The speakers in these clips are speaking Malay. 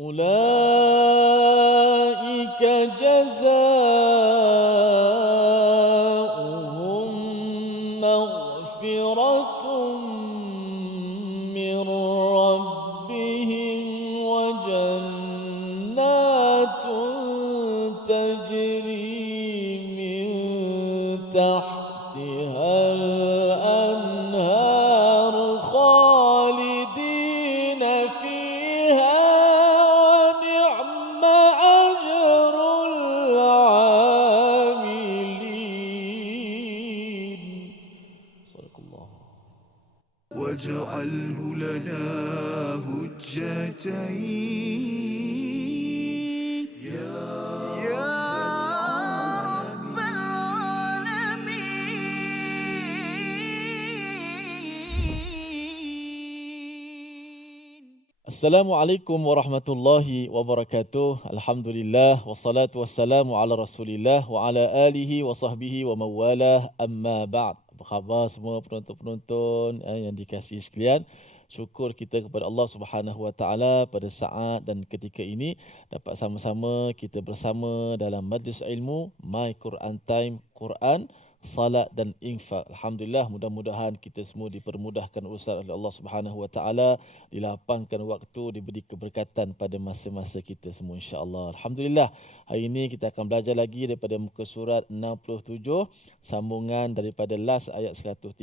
أولئك جزاؤهم مغفرة من ربهم وجنات تجري من تحتها الأنهار خالدين فيها ونعم أجر العاملين. صدق الله. واجعله لنا هجتين يا رب العالمين. Assalamualaikum warahmatullahi wabarakatuh. Alhamdulillah wassalatu wassalamu ala Rasulillah wa ala alihi wa sahbihi wa mawalah. Amma ba'd. Apa khabar semua penonton-penonton yang dikasihi sekalian? Syukur kita kepada Allah Subhanahu wa taala pada saat dan ketika ini dapat sama-sama kita bersama dalam majlis ilmu My Quran Time, Quran, salat dan infak. Alhamdulillah, mudah-mudahan kita semua dipermudahkan urusan oleh Allah Subhanahu wa taala, dilapangkan waktu, diberi keberkatan pada masa-masa kita semua insya-Allah. Alhamdulillah. Hari ini kita akan belajar lagi daripada muka surat 67, sambungan daripada last ayat 135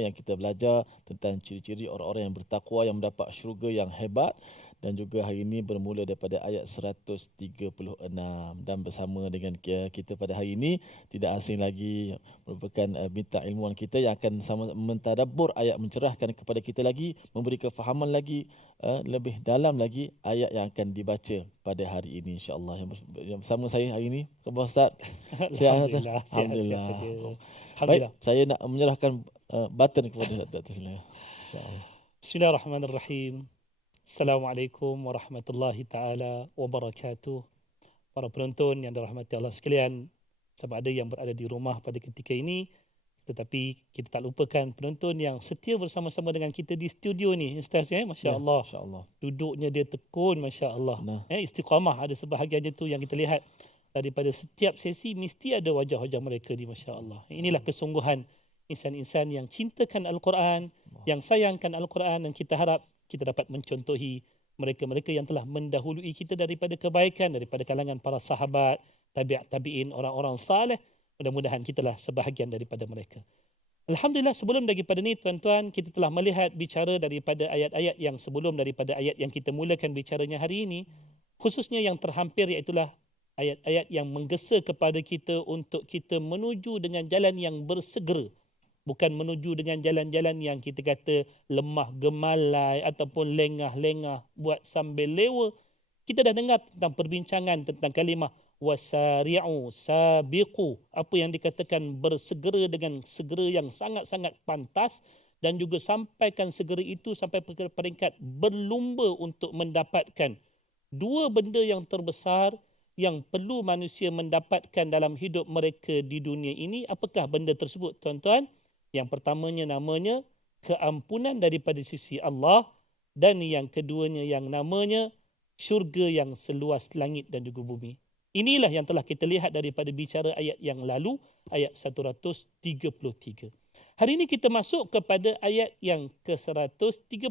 yang kita belajar tentang ciri-ciri orang-orang yang bertakwa yang mendapat syurga yang hebat. Dan juga hari ini bermula daripada ayat 136. Dan bersama dengan kita pada hari ini tidak asing lagi merupakan bintang ilmuwan kita yang akan sama mentadabbur ayat, mencerahkan kepada kita lagi, memberi kefahaman lagi lebih dalam lagi ayat yang akan dibaca pada hari ini insya-Allah. Yang bersama saya hari ini Khabar Ustaz. Alhamdulillah. Alhamdulillah. Alhamdulillah. Baik, saya nak menyerahkan button kepada Ustaz Silakan. Insya-Allah. Bismillahirrahmanirrahim. Assalamualaikum warahmatullahi taala wabarakatuh. Para penonton yang dirahmati Allah sekalian, sama ada yang berada di rumah pada ketika ini, tetapi kita tak lupakan penonton yang setia bersama-sama dengan kita di studio ni, Ustaz masya-Allah. Insya-Allah. Duduknya dia tekun, masya-Allah. Nah. Istiqamah, ada sebahagian dia tu yang kita lihat daripada setiap sesi mesti ada wajah-wajah mereka di, masya-Allah. Inilah kesungguhan insan-insan yang cintakan Al-Quran, yang sayangkan Al-Quran, dan kita harap kita dapat mencontohi mereka-mereka yang telah mendahului kita daripada kebaikan, daripada kalangan para sahabat, tabi'in, orang-orang saleh. Mudah-mudahan kitalah sebahagian daripada mereka. Alhamdulillah, sebelum daripada ni tuan-tuan, kita telah melihat bicara daripada ayat-ayat yang sebelum daripada ayat yang kita mulakan bicaranya hari ini, khususnya yang terhampir, iaitulah ayat-ayat yang menggesa kepada kita untuk kita menuju dengan jalan yang bersegera. Bukan menuju dengan jalan-jalan yang kita kata lemah gemalai ataupun lengah-lengah buat sambil lewa. Kita dah dengar tentang perbincangan tentang kalimah wasari'u, sabiqu, apa yang dikatakan bersegera dengan segera yang sangat-sangat pantas, dan juga sampaikan segera itu sampai peringkat berlumba untuk mendapatkan dua benda yang terbesar yang perlu manusia mendapatkan dalam hidup mereka di dunia ini. Apakah benda tersebut tuan-tuan? Yang pertamanya namanya keampunan daripada sisi Allah, dan yang keduanya yang namanya syurga yang seluas langit dan juga bumi. Inilah yang telah kita lihat daripada bicara ayat yang lalu, ayat 133. Hari ini kita masuk kepada ayat yang ke-136.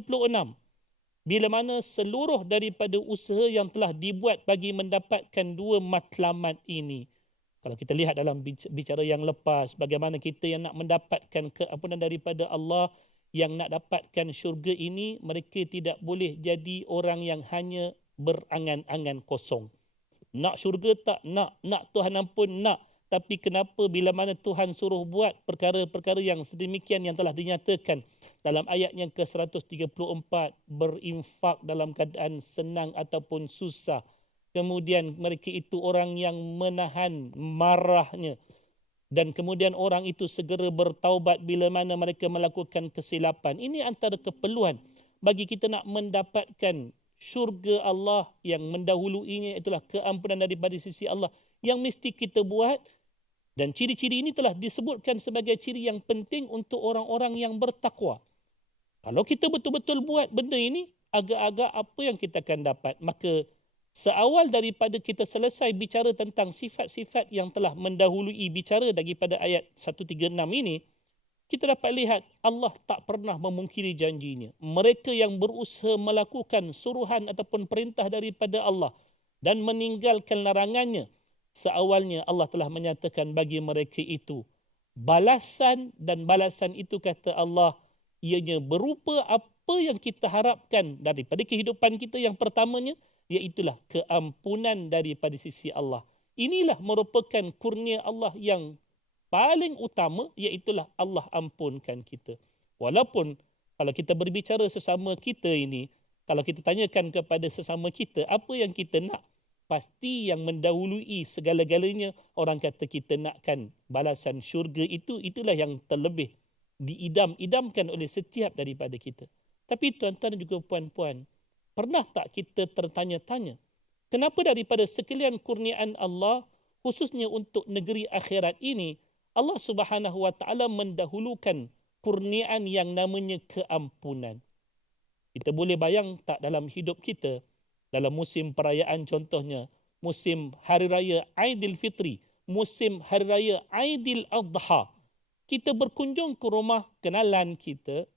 Bila mana seluruh daripada usaha yang telah dibuat bagi mendapatkan dua matlamat ini, kalau kita lihat dalam bicara yang lepas, bagaimana kita yang nak mendapatkan keampunan daripada Allah, yang nak dapatkan syurga ini, mereka tidak boleh jadi orang yang hanya berangan-angan kosong. Nak syurga tak? Nak Tuhan ampun? Nak. Tapi kenapa bila mana Tuhan suruh buat perkara-perkara yang sedemikian yang telah dinyatakan dalam ayat yang ke-134, berinfak dalam keadaan senang ataupun susah, kemudian mereka itu orang yang menahan marahnya, dan kemudian orang itu segera bertaubat bila mana mereka melakukan kesilapan. Ini antara keperluan bagi kita nak mendapatkan syurga Allah yang mendahuluinya, itulah keampunan daripada sisi Allah yang mesti kita buat. Dan ciri-ciri ini telah disebutkan sebagai ciri yang penting untuk orang-orang yang bertakwa. Kalau kita betul-betul buat benda ini, agak-agak apa yang kita akan dapat? Maka seawal daripada kita selesai bicara tentang sifat-sifat yang telah mendahului bicara daripada ayat 136 ini, kita dapat lihat Allah tak pernah memungkiri janjinya. Mereka yang berusaha melakukan suruhan ataupun perintah daripada Allah dan meninggalkan larangannya, seawalnya Allah telah menyatakan bagi mereka itu balasan, dan balasan itu kata Allah ianya berupa apa yang kita harapkan daripada kehidupan kita. Yang pertamanya iaitulah keampunan daripada sisi Allah. Inilah merupakan kurnia Allah yang paling utama, iaitulah Allah ampunkan kita. Walaupun kalau kita berbicara sesama kita ini, kalau kita tanyakan kepada sesama kita apa yang kita nak, pasti yang mendahului segala-galanya orang kata kita nakkan balasan syurga itu. Itulah yang terlebih diidam-idamkan oleh setiap daripada kita. Tapi tuan-tuan dan juga puan-puan, pernah tak kita tertanya-tanya kenapa daripada sekalian kurniaan Allah, khususnya untuk negeri akhirat ini, Allah Subhanahu wa taala mendahulukan kurniaan yang namanya keampunan. Kita boleh bayang tak dalam hidup kita, dalam musim perayaan contohnya, musim Hari Raya Aidilfitri, musim Hari Raya Aidil Adha, kita berkunjung ke rumah kenalan kita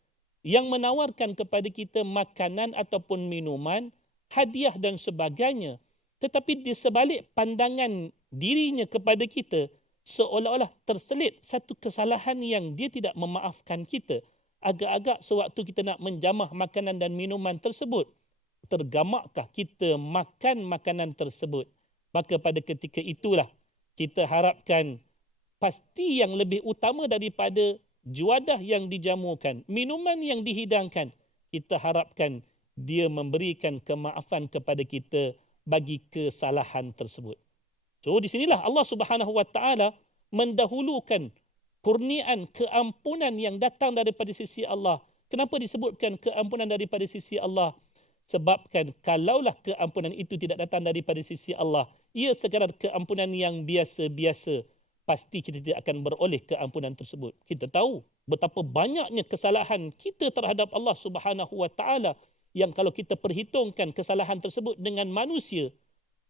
yang menawarkan kepada kita makanan ataupun minuman, hadiah dan sebagainya. Tetapi di sebalik pandangan dirinya kepada kita, seolah-olah terselit satu kesalahan yang dia tidak memaafkan kita. Agak-agak sewaktu kita nak menjamah makanan dan minuman tersebut, tergamakkah kita makan makanan tersebut? Maka pada ketika itulah kita harapkan pasti yang lebih utama daripada juadah yang dijamukan, minuman yang dihidangkan, kita harapkan dia memberikan kemaafan kepada kita bagi kesalahan tersebut. So di sinilah Allah Subhanahu wa taala mendahulukan kurniaan keampunan yang datang daripada sisi Allah. Kenapa disebutkan keampunan daripada sisi Allah? Sebabkan kalaulah keampunan itu tidak datang daripada sisi Allah, ia sekadar keampunan yang biasa-biasa, pasti kita tidak akan beroleh keampunan tersebut. Kita tahu betapa banyaknya kesalahan kita terhadap Allah Subhanahu wa taala yang kalau kita perhitungkan kesalahan tersebut dengan manusia,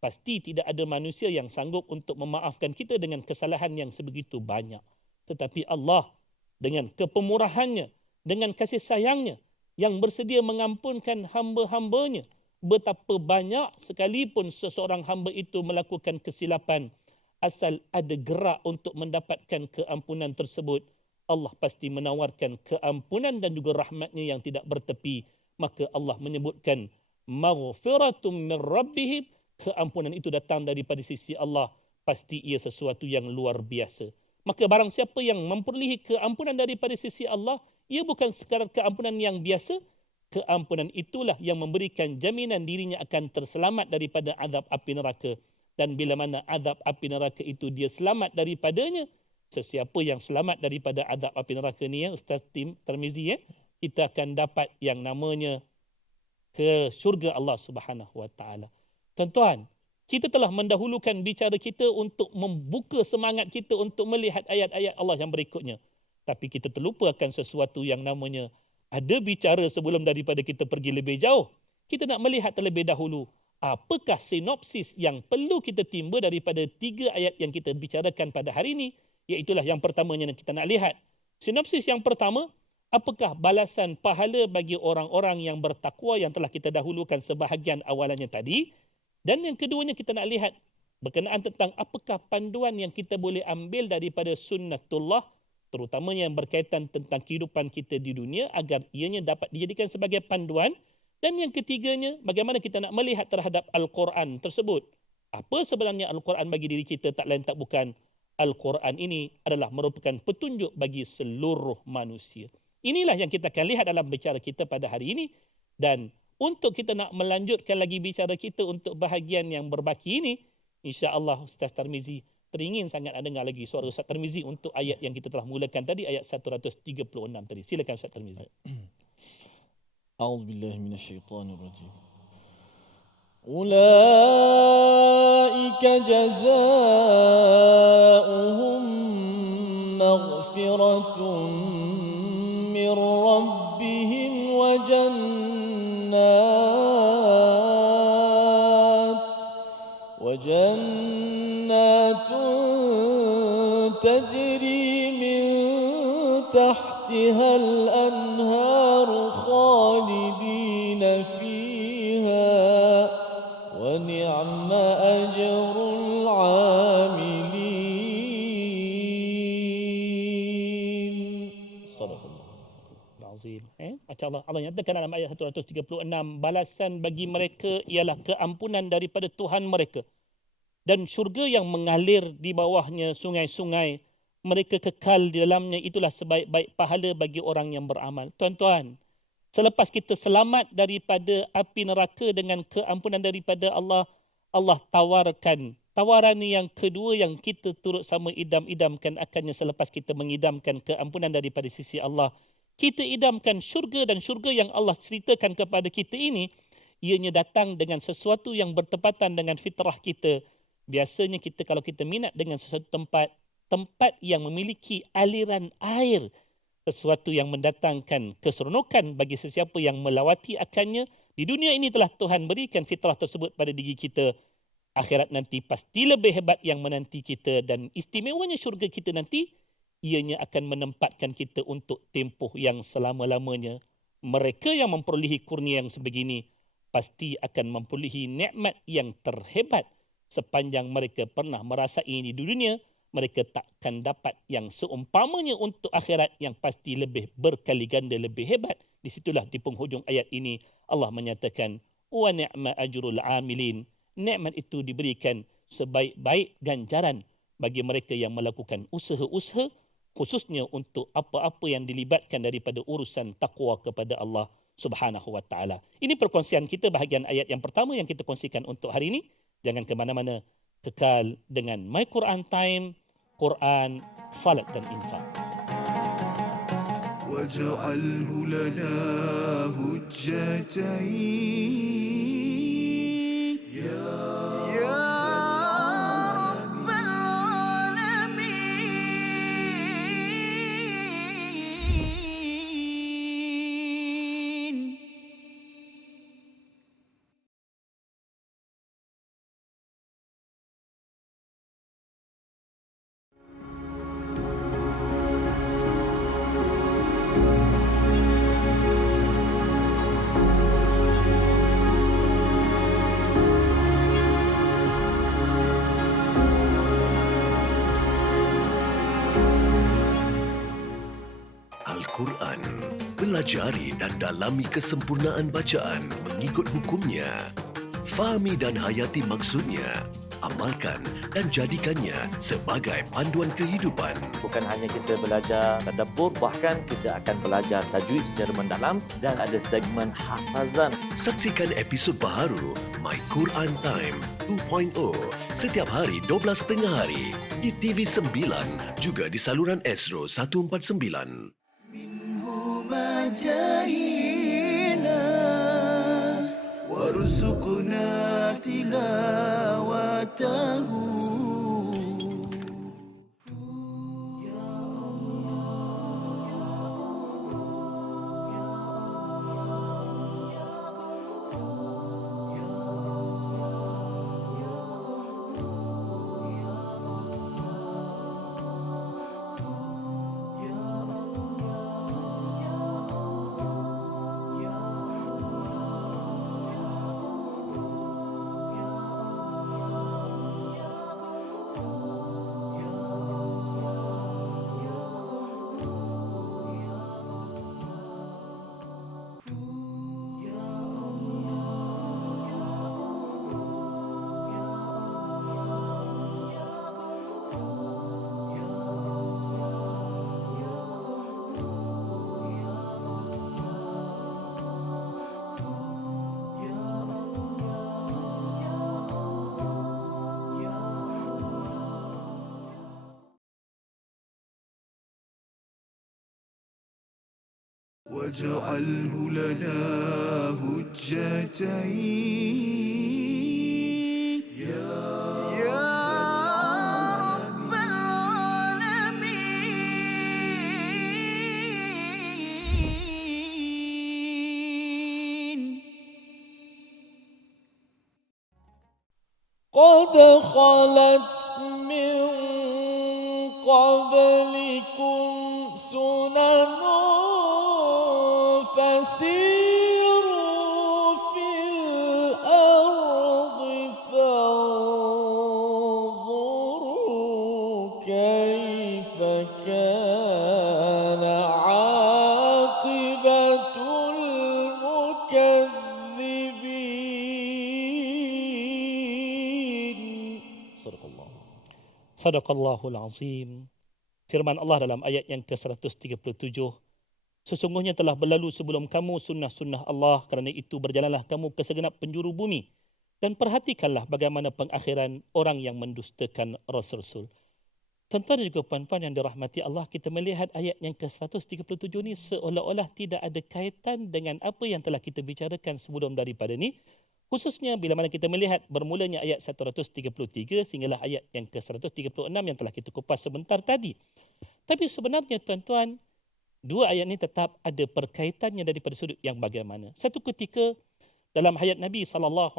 pasti tidak ada manusia yang sanggup untuk memaafkan kita dengan kesalahan yang sebegitu banyak. Tetapi Allah dengan kepemurahannya, dengan kasih sayangnya yang bersedia mengampunkan hamba-hambanya, betapa banyak sekalipun seseorang hamba itu melakukan kesilapan, asal ada gerak untuk mendapatkan keampunan tersebut, Allah pasti menawarkan keampunan dan juga rahmatnya yang tidak bertepi. Maka Allah menyebutkan maghfiratum min rabbihim, keampunan itu datang daripada sisi Allah, pasti ia sesuatu yang luar biasa. Maka barang siapa yang memperolehi keampunan daripada sisi Allah, ia bukan sekadar keampunan yang biasa, keampunan itulah yang memberikan jaminan dirinya akan terselamat daripada azab api neraka. Dan bila mana azab api neraka itu dia selamat daripadanya, sesiapa yang selamat daripada azab api neraka ni, Ustaz Tirmizi, kita akan dapat yang namanya ke syurga Allah Subhanahu wa taala. Tuan-tuan, kita telah mendahulukan bicara kita untuk membuka semangat kita untuk melihat ayat-ayat Allah yang berikutnya. Tapi kita terlupa akan sesuatu yang namanya ada bicara sebelum daripada kita pergi lebih jauh. Kita nak melihat terlebih dahulu apakah sinopsis yang perlu kita timba daripada 3 ayat yang kita bicarakan pada hari ini. Iaitulah yang pertamanya yang kita nak lihat. Sinopsis yang pertama, apakah balasan pahala bagi orang-orang yang bertakwa yang telah kita dahulukan sebahagian awalannya tadi. Dan yang keduanya kita nak lihat berkenaan tentang apakah panduan yang kita boleh ambil daripada sunnatullah, terutamanya yang berkaitan tentang kehidupan kita di dunia agar ianya dapat dijadikan sebagai panduan. Dan yang ketiganya, bagaimana kita nak melihat terhadap Al-Quran tersebut. Apa sebenarnya Al-Quran bagi diri kita? Tak lain tak bukan, Al-Quran ini adalah merupakan petunjuk bagi seluruh manusia. Inilah yang kita akan lihat dalam bicara kita pada hari ini. Dan untuk kita nak melanjutkan lagi bicara kita untuk bahagian yang berbaki ini, insya-Allah Ustaz Tirmizi teringin sangat dengar lagi suara Ustaz Tirmizi untuk ayat yang kita telah mulakan tadi, ayat 136 tadi. Silakan Ustaz Tirmizi. A'udzubillahi minasyaitonirrajim. Ulaika jazaohum maghfiratun min rabbihim wa jannat تجري من تحتها الأنهار خالدين فيها ونعم أجر العاملين. صدق الله. Azim. Macam Allah nyatakan dalam ayat 136, balasan bagi mereka ialah keampunan daripada Tuhan mereka dan syurga yang mengalir di bawahnya sungai-sungai, mereka kekal di dalamnya, itulah sebaik-baik pahala bagi orang yang beramal. Tuan-tuan, selepas kita selamat daripada api neraka dengan keampunan daripada Allah, Allah tawarkan tawaran yang kedua yang kita turut sama idam-idamkan akannya selepas kita mengidamkan keampunan daripada sisi Allah. Kita idamkan syurga, dan syurga yang Allah ceritakan kepada kita ini, ianya datang dengan sesuatu yang bertepatan dengan fitrah kita. Biasanya kita kalau kita minat dengan sesuatu tempat yang memiliki aliran air, sesuatu yang mendatangkan keseronokan bagi sesiapa yang melawati akannya. Di dunia ini telah Tuhan berikan fitrah tersebut pada diri kita. Akhirat nanti pasti lebih hebat yang menanti kita, dan istimewanya syurga kita nanti, ianya akan menempatkan kita untuk tempoh yang selama-lamanya. Mereka yang memperolehi kurnia yang sebegini pasti akan memperolehi nikmat yang terhebat sepanjang mereka pernah merasai di dunia. Mereka takkan dapat yang seumpamanya untuk akhirat yang pasti lebih berkali ganda lebih hebat. Di situlah di penghujung ayat ini Allah menyatakan wa ni'ma ajrul amilin. Nikmat itu diberikan sebaik-baik ganjaran bagi mereka yang melakukan usaha-usaha, khususnya untuk apa-apa yang dilibatkan daripada urusan takwa kepada Allah Subhanahu wa taala. Ini perkongsian kita bahagian ayat yang pertama yang kita kongsikan untuk hari ini. Jangan ke mana-mana, kekal dengan My Quran Time, Quran, Salat dan Infak. واجعله لنا هجتين يا رب العالمين. Al-Quran. Pelajari dan dalami kesempurnaan bacaan mengikut hukumnya. Fahami dan hayati maksudnya. Amalkan dan jadikannya sebagai panduan kehidupan. Bukan hanya kita belajar tadabbur, bahkan kita akan belajar tajwid secara mendalam dan ada segmen hafazan. Saksikan episod baharu My Quran Time 2.0 setiap hari 12.30 hari di TV9 juga di saluran Astro 149. جاهنا وارزقنا تلاوته. واجعله لنا هجتين يا رب العالمين. قد خلت من قبل فسيروا في الأرض فانظروا كيف كان عاقبة المكذبين. صدق الله. Sadaqallahul Azim. Firman Allah dalam ayat yang ke-137, sesungguhnya telah berlalu sebelum kamu sunnah-sunnah Allah, kerana itu berjalanlah kamu ke segenap penjuru bumi dan perhatikanlah bagaimana pengakhiran orang yang mendustakan Rasul-Rasul. Tuan-tuan dan juga puan-puan yang dirahmati Allah, kita melihat ayat yang ke-137 ni seolah-olah tidak ada kaitan dengan apa yang telah kita bicarakan sebelum daripada ni. Khususnya bila mana kita melihat bermulanya ayat 133 sehinggalah ayat yang ke-136 yang telah kita kupas sebentar tadi. Tapi sebenarnya tuan-tuan, dua ayat ini tetap ada perkaitannya daripada sudut yang bagaimana. Satu ketika dalam hayat Nabi SAW,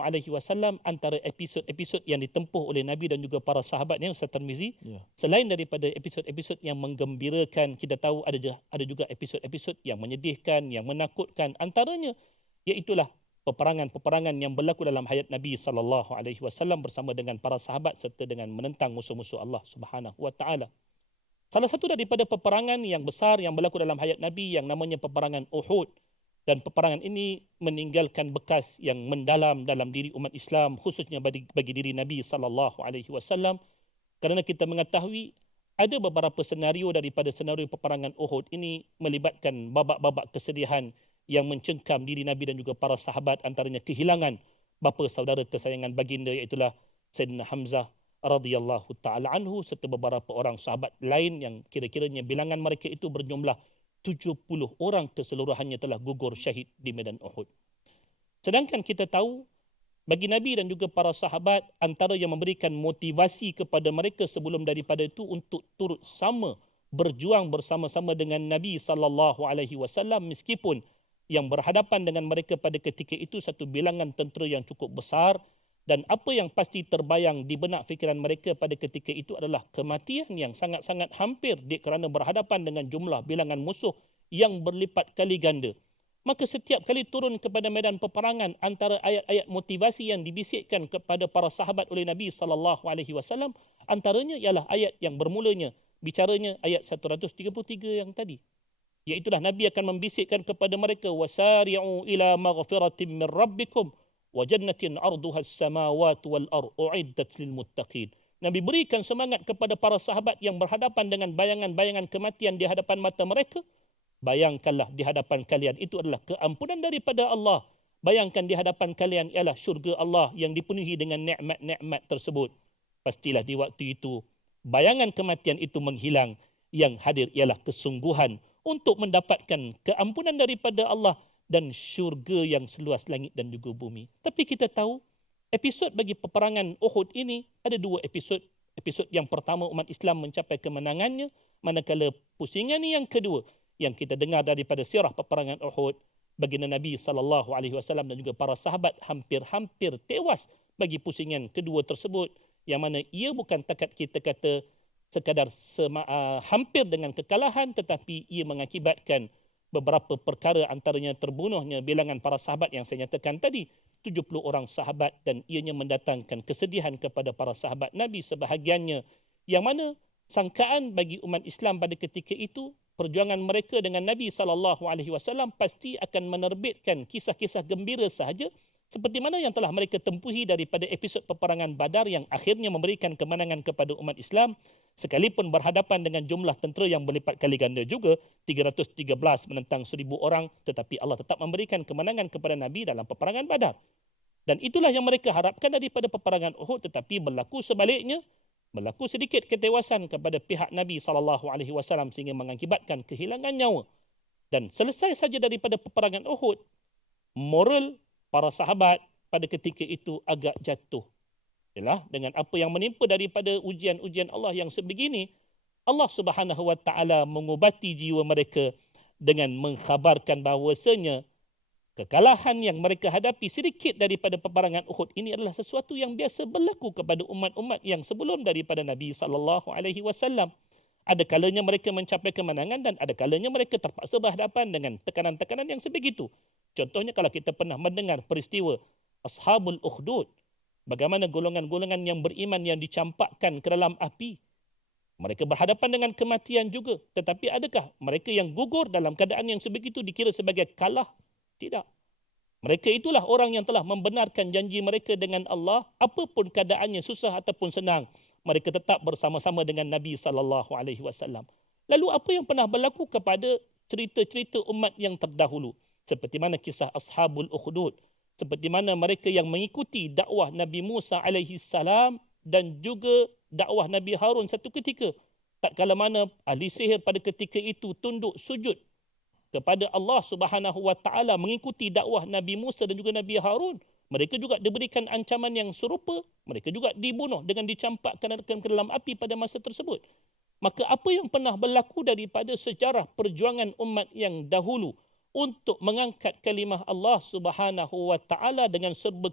antara episod-episod yang ditempuh oleh Nabi dan juga para sahabatnya, Ustaz Tarmizi, selain daripada episod-episod yang menggembirakan, kita tahu ada juga episod-episod yang menyedihkan, yang menakutkan. Antaranya iaitulah peperangan-peperangan yang berlaku dalam hayat Nabi SAW bersama dengan para sahabat serta dengan menentang musuh-musuh Allah Subhanahu Wa Taala. Salah satu daripada peperangan yang besar yang berlaku dalam hayat Nabi yang namanya peperangan Uhud, dan peperangan ini meninggalkan bekas yang mendalam dalam diri umat Islam, khususnya bagi diri Nabi SAW, kerana kita mengetahui ada beberapa senario daripada senario peperangan Uhud ini melibatkan babak-babak kesedihan yang mencengkam diri Nabi dan juga para sahabat, antaranya kehilangan bapa saudara kesayangan baginda iaitulah Sayyidina Hamzah radhiyallahu taala anhu serta beberapa orang sahabat lain yang kira-kiranya bilangan mereka itu berjumlah 70 orang keseluruhannya telah gugur syahid di medan Uhud. Sedangkan kita tahu bagi Nabi dan juga para sahabat, antara yang memberikan motivasi kepada mereka sebelum daripada itu untuk turut sama berjuang bersama-sama dengan Nabi SAW, meskipun yang berhadapan dengan mereka pada ketika itu satu bilangan tentera yang cukup besar, dan apa yang pasti terbayang di benak fikiran mereka pada ketika itu adalah kematian yang sangat-sangat hampir kerana berhadapan dengan jumlah bilangan musuh yang berlipat kali ganda. Maka setiap kali turun kepada medan peperangan, antara ayat-ayat motivasi yang dibisikkan kepada para sahabat oleh Nabi SAW, antaranya ialah ayat yang bermulanya bicaranya ayat 133 yang tadi. Iaitulah Nabi akan membisikkan kepada mereka, wasari'u ila maghfiratin min rabbikum wa jannatin 'arduha as-samawati wal ardh u'iddat lil muttaqin. Nabi berikan semangat kepada para sahabat yang berhadapan dengan bayangan-bayangan kematian di hadapan mata mereka. Bayangkanlah di hadapan kalian itu adalah keampunan daripada Allah. Bayangkan di hadapan kalian ialah syurga Allah yang dipenuhi dengan nikmat-nikmat tersebut. Pastilah di waktu itu bayangan kematian itu menghilang. Yang hadir ialah kesungguhan untuk mendapatkan keampunan daripada Allah dan syurga yang seluas langit dan juga bumi. Tapi kita tahu episod bagi peperangan Uhud ini ada dua episod. Episod yang pertama umat Islam mencapai kemenangannya, manakala pusingan yang kedua yang kita dengar daripada sirah peperangan Uhud, baginda Nabi SAW dan juga para sahabat hampir-hampir tewas bagi pusingan kedua tersebut, yang mana ia bukan takat kita kata sekadar hampir dengan kekalahan, tetapi ia mengakibatkan beberapa perkara, antaranya terbunuhnya bilangan para sahabat yang saya nyatakan tadi, 70 orang sahabat, dan ianya mendatangkan kesedihan kepada para sahabat Nabi sebahagiannya, yang mana sangkaan bagi umat Islam pada ketika itu, perjuangan mereka dengan Nabi SAW pasti akan menerbitkan kisah-kisah gembira sahaja, seperti mana yang telah mereka tempuhi daripada episod peperangan Badar yang akhirnya memberikan kemenangan kepada umat Islam, sekalipun berhadapan dengan jumlah tentera yang berlipat kali ganda juga, 313 menentang 1000 orang, tetapi Allah tetap memberikan kemenangan kepada Nabi dalam peperangan Badar. Dan itulah yang mereka harapkan daripada peperangan Uhud, tetapi berlaku sebaliknya, berlaku sedikit ketewasan kepada pihak Nabi SAW sehingga mengakibatkan kehilangan nyawa. Dan selesai saja daripada peperangan Uhud, moral para sahabat pada ketika itu agak jatuh. Yalah, dengan apa yang menimpa daripada ujian-ujian Allah yang sebegini, Allah Subhanahu Wa Taala mengubati jiwa mereka dengan mengkhabarkan bahawasanya kekalahan yang mereka hadapi sedikit daripada peperangan Uhud ini adalah sesuatu yang biasa berlaku kepada umat-umat yang sebelum daripada Nabi SAW. Ada kalanya mereka mencapai kemenangan dan ada kalanya mereka terpaksa berhadapan dengan tekanan-tekanan yang sebegitu. Contohnya kalau kita pernah mendengar peristiwa Ashabul Ukhdud, bagaimana golongan-golongan yang beriman yang dicampakkan ke dalam api. Mereka berhadapan dengan kematian juga. Tetapi adakah mereka yang gugur dalam keadaan yang sebegitu dikira sebagai kalah? Tidak. Mereka itulah orang yang telah membenarkan janji mereka dengan Allah, apapun keadaannya susah ataupun senang, mereka tetap bersama-sama dengan Nabi SAW. Lalu apa yang pernah berlaku kepada cerita-cerita umat yang terdahulu? Seperti mana kisah Ashabul Ukhdud, seperti mana mereka yang mengikuti dakwah Nabi Musa alaihissalam dan juga dakwah Nabi Harun satu ketika. Tak kala mana ahli sihir pada ketika itu tunduk sujud kepada Allah Subhanahu wa taala mengikuti dakwah Nabi Musa dan juga Nabi Harun, mereka juga diberikan ancaman yang serupa, mereka juga dibunuh dengan dicampakkan ke dalam api pada masa tersebut. Maka apa yang pernah berlaku daripada sejarah perjuangan umat yang dahulu untuk mengangkat kalimah Allah Subhanahu wa taala dengan serba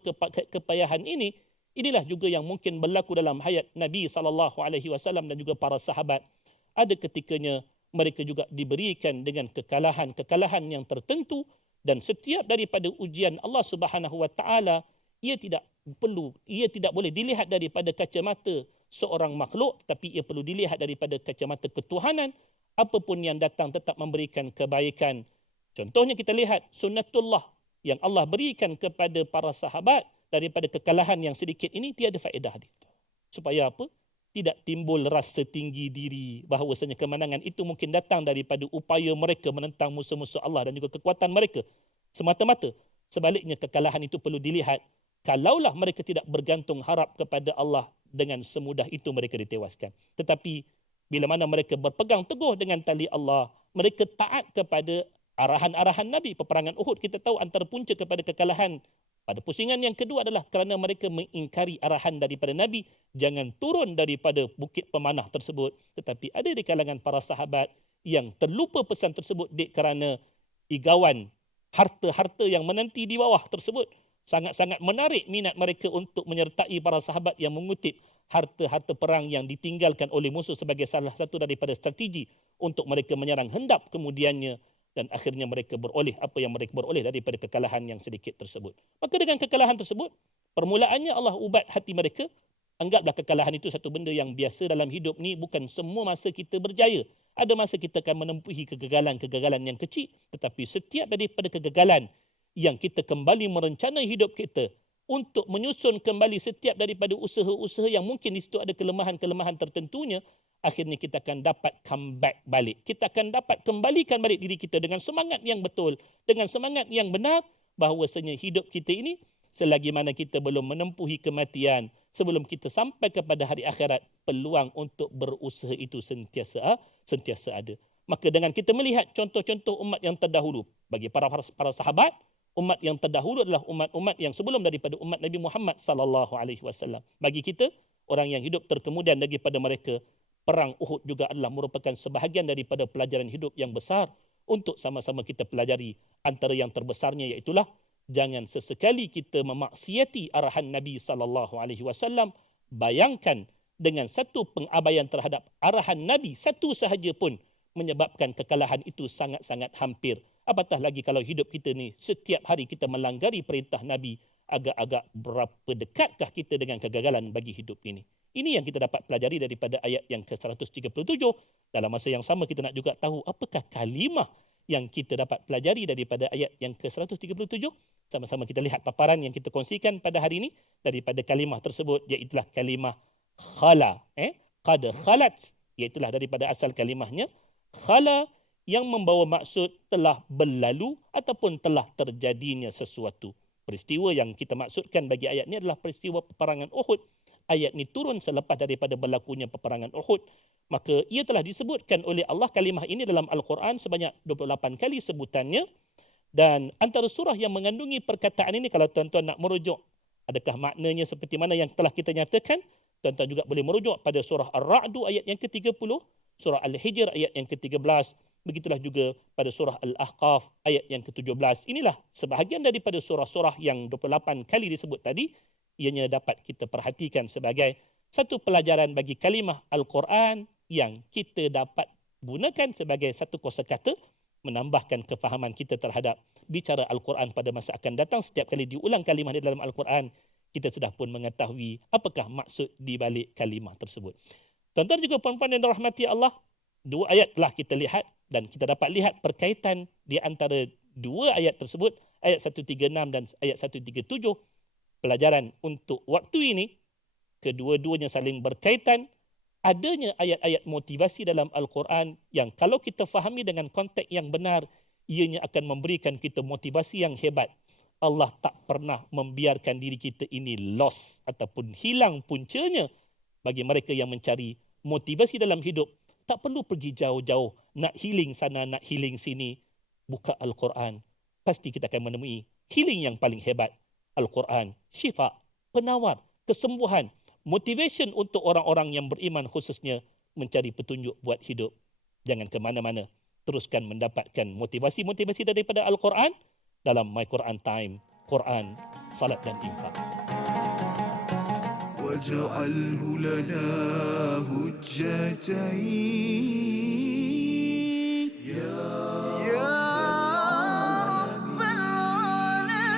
kepayahan ini, inilah juga yang mungkin berlaku dalam hayat Nabi SAW dan juga para sahabat. Ada ketikanya mereka juga diberikan dengan kekalahan yang tertentu, dan setiap daripada ujian Allah Subhanahu wa taala, ia tidak boleh dilihat daripada kacamata seorang makhluk, tapi ia perlu dilihat daripada kacamata ketuhanan. Apapun yang datang tetap memberikan kebaikan. Contohnya kita lihat sunnatullah yang Allah berikan kepada para sahabat daripada kekalahan yang sedikit ini tiada faedah dia. Supaya apa? Tidak timbul rasa tinggi diri bahawasanya kemenangan itu mungkin datang daripada upaya mereka menentang musuh-musuh Allah dan juga kekuatan mereka. Semata-mata sebaliknya kekalahan itu perlu dilihat kalaulah mereka tidak bergantung harap kepada Allah, dengan semudah itu mereka ditewaskan. Tetapi bila mana mereka berpegang teguh dengan tali Allah, mereka taat kepada arahan-arahan Nabi. Peperangan Uhud kita tahu antara punca kepada kekalahan pada pusingan yang kedua adalah kerana mereka mengingkari arahan daripada Nabi, jangan turun daripada bukit pemanah tersebut. Tetapi ada di kalangan para sahabat yang terlupa pesan tersebut kerana igawan harta-harta yang menanti di bawah tersebut sangat-sangat menarik minat mereka untuk menyertai para sahabat yang mengutip harta-harta perang yang ditinggalkan oleh musuh sebagai salah satu daripada strategi untuk mereka menyerang hendap kemudiannya. Dan akhirnya mereka beroleh apa yang mereka beroleh daripada kekalahan yang sedikit tersebut. Maka dengan kekalahan tersebut, permulaannya Allah ubat hati mereka. Anggaplah kekalahan itu satu benda yang biasa dalam hidup ni. Bukan semua masa kita berjaya. Ada masa kita akan menempuhi kegagalan-kegagalan yang kecil. Tetapi setiap daripada kegagalan yang kita kembali merencana hidup kita untuk menyusun kembali setiap daripada usaha-usaha yang mungkin di situ ada kelemahan-kelemahan tertentunya, akhirnya kita akan dapat comeback balik. Kita akan dapat kembalikan balik diri kita dengan semangat yang betul, dengan semangat yang benar, bahawasanya hidup kita ini, selagi mana kita belum menempuhi kematian, sebelum kita sampai kepada hari akhirat, peluang untuk berusaha itu sentiasa ada. Maka dengan kita melihat contoh-contoh umat yang terdahulu, bagi para sahabat, umat yang terdahulu adalah umat-umat yang sebelum daripada umat Nabi Muhammad SAW. Bagi kita, orang yang hidup terkemudian daripada mereka, perang Uhud juga adalah merupakan sebahagian daripada pelajaran hidup yang besar untuk sama-sama kita pelajari. Antara yang terbesarnya iaitulah jangan sesekali kita memaksiati arahan Nabi SAW. Bayangkan dengan satu pengabaian terhadap arahan Nabi satu sahaja pun menyebabkan kekalahan itu sangat-sangat hampir. Apatah lagi kalau hidup kita ni setiap hari kita melanggari perintah Nabi, agak-agak berapa dekatkah kita dengan kegagalan bagi hidup ini. Ini yang kita dapat pelajari daripada ayat yang ke-137. Dalam masa yang sama kita nak juga tahu apakah kalimah yang kita dapat pelajari daripada ayat yang ke-137. Sama-sama kita lihat paparan yang kita kongsikan pada hari ini daripada kalimah tersebut, iaitulah kalimah khala. Qad khalat, iaitulah daripada asal kalimahnya khala, yang membawa maksud telah berlalu ataupun telah terjadinya sesuatu. Peristiwa yang kita maksudkan bagi ayat ini adalah peristiwa peperangan Uhud. Ayat ini turun selepas daripada berlakunya peperangan Uhud. Maka ia telah disebutkan oleh Allah kalimah ini dalam Al-Quran sebanyak 28 kali sebutannya. Dan antara surah yang mengandungi perkataan ini, kalau tuan-tuan nak merujuk adakah maknanya seperti mana yang telah kita nyatakan, tuan-tuan juga boleh merujuk pada surah Ar-Ra'du ayat yang ke-30, surah Al-Hijr ayat yang ke-13, begitulah juga pada surah Al-Ahqaf ayat yang ke-17. Inilah sebahagian daripada surah-surah yang 28 kali disebut tadi, ianya dapat kita perhatikan sebagai satu pelajaran bagi kalimah Al-Quran yang kita dapat gunakan sebagai satu kosakata menambahkan kefahaman kita terhadap bicara Al-Quran pada masa akan datang. Setiap kali diulang kalimah di dalam Al-Quran, kita sudah pun mengetahui apakah maksud di balik kalimah tersebut. Tuan-tuan juga puan-puan yang dirahmati Allah, 2 ayat telah kita lihat dan kita dapat lihat perkaitan di antara 2 ayat tersebut, ayat 136 dan ayat 137. Pelajaran untuk waktu ini, kedua-duanya saling berkaitan. Adanya ayat-ayat motivasi dalam Al-Quran yang kalau kita fahami dengan konteks yang benar, ianya akan memberikan kita motivasi yang hebat. Allah tak pernah membiarkan diri kita ini lost ataupun hilang puncanya. Bagi mereka yang mencari motivasi dalam hidup, tak perlu pergi jauh-jauh, nak healing sana, nak healing sini. Buka Al-Quran, pasti kita akan menemui healing yang paling hebat. Al-Quran, syifa, penawar, kesembuhan, motivation untuk orang-orang yang beriman, khususnya mencari petunjuk buat hidup. Jangan ke mana-mana. Teruskan mendapatkan motivasi-motivasi daripada Al-Quran dalam My Quran Time, Quran, Salat dan Infak. واجعله لنا هجتين يا رب العالمين.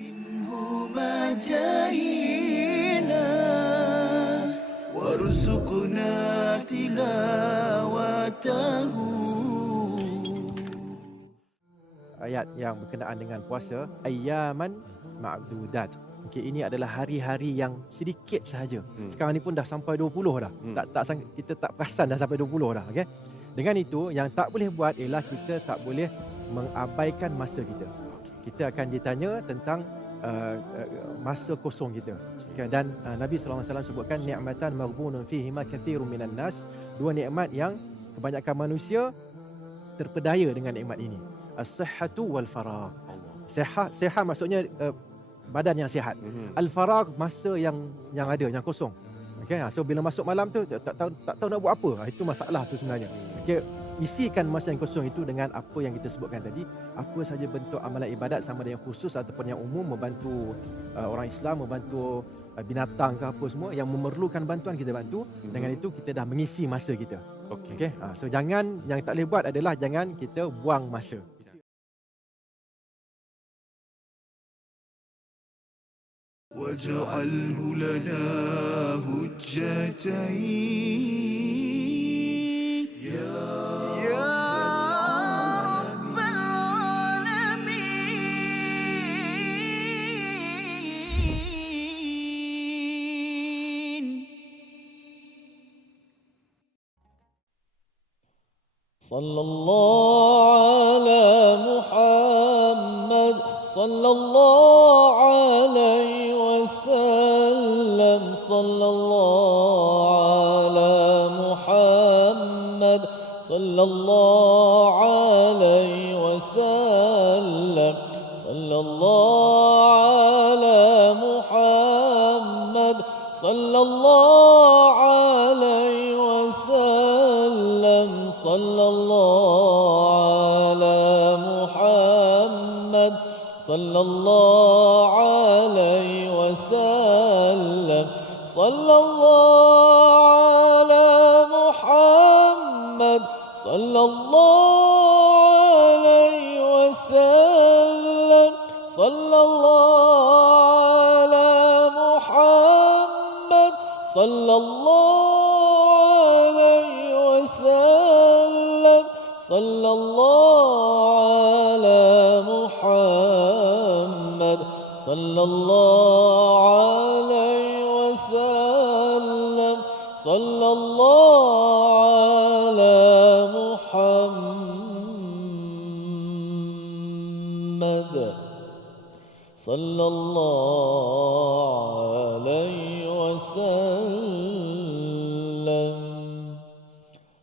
منهما جاهينا وارزقنا تلاوته. Ayat yang berkenaan dengan puasa, ayyaman ma'dudat. Okey, ini adalah hari-hari yang sedikit sahaja. Sekarang ni pun dah sampai 20 dah. Kita tak perasan dah sampai 20 dah, okey. Dengan itu yang tak boleh buat ialah kita tak boleh mengabaikan masa kita. Kita akan ditanya tentang masa kosong kita. Okay, dan Nabi SAW sebutkan ni'matan maghbunun fihima kathirun minan nas, 2 nikmat yang kebanyakan manusia terpedaya dengan nikmat ini. As-sihhatu wal faragh. Sihat maksudnya badan yang sihat. Al-faragh masa yang ada, yang kosong. Okay, so bila masuk malam tu tak tahu nak buat apa. Itu masalah tu sebenarnya. Okay, isikan masa yang kosong itu dengan apa yang kita sebutkan tadi. Apa saja bentuk amalan ibadat, sama ada yang khusus ataupun yang umum, membantu orang Islam, membantu binatang ke apa semua yang memerlukan bantuan, kita bantu. Dengan itu kita dah mengisi masa kita. Okay. So jangan, yang tak boleh buat adalah jangan kita buang masa. واجعله لنا هجتين يا رب العالمين. صلى الله على محمد صلى الله عليه وسلم صلى الله على محمد صلى الله عليه وسلم صلى الله على محمد صلى الله عليه وسلم صلى الله على محمد صلى الله عليه وسلم صلى الله على محمد صلى الله عليه وسلم صلى الله sallallahu alaihi wasallam, sallallahu ala Muhammad, sallallahu alaihi wasallam.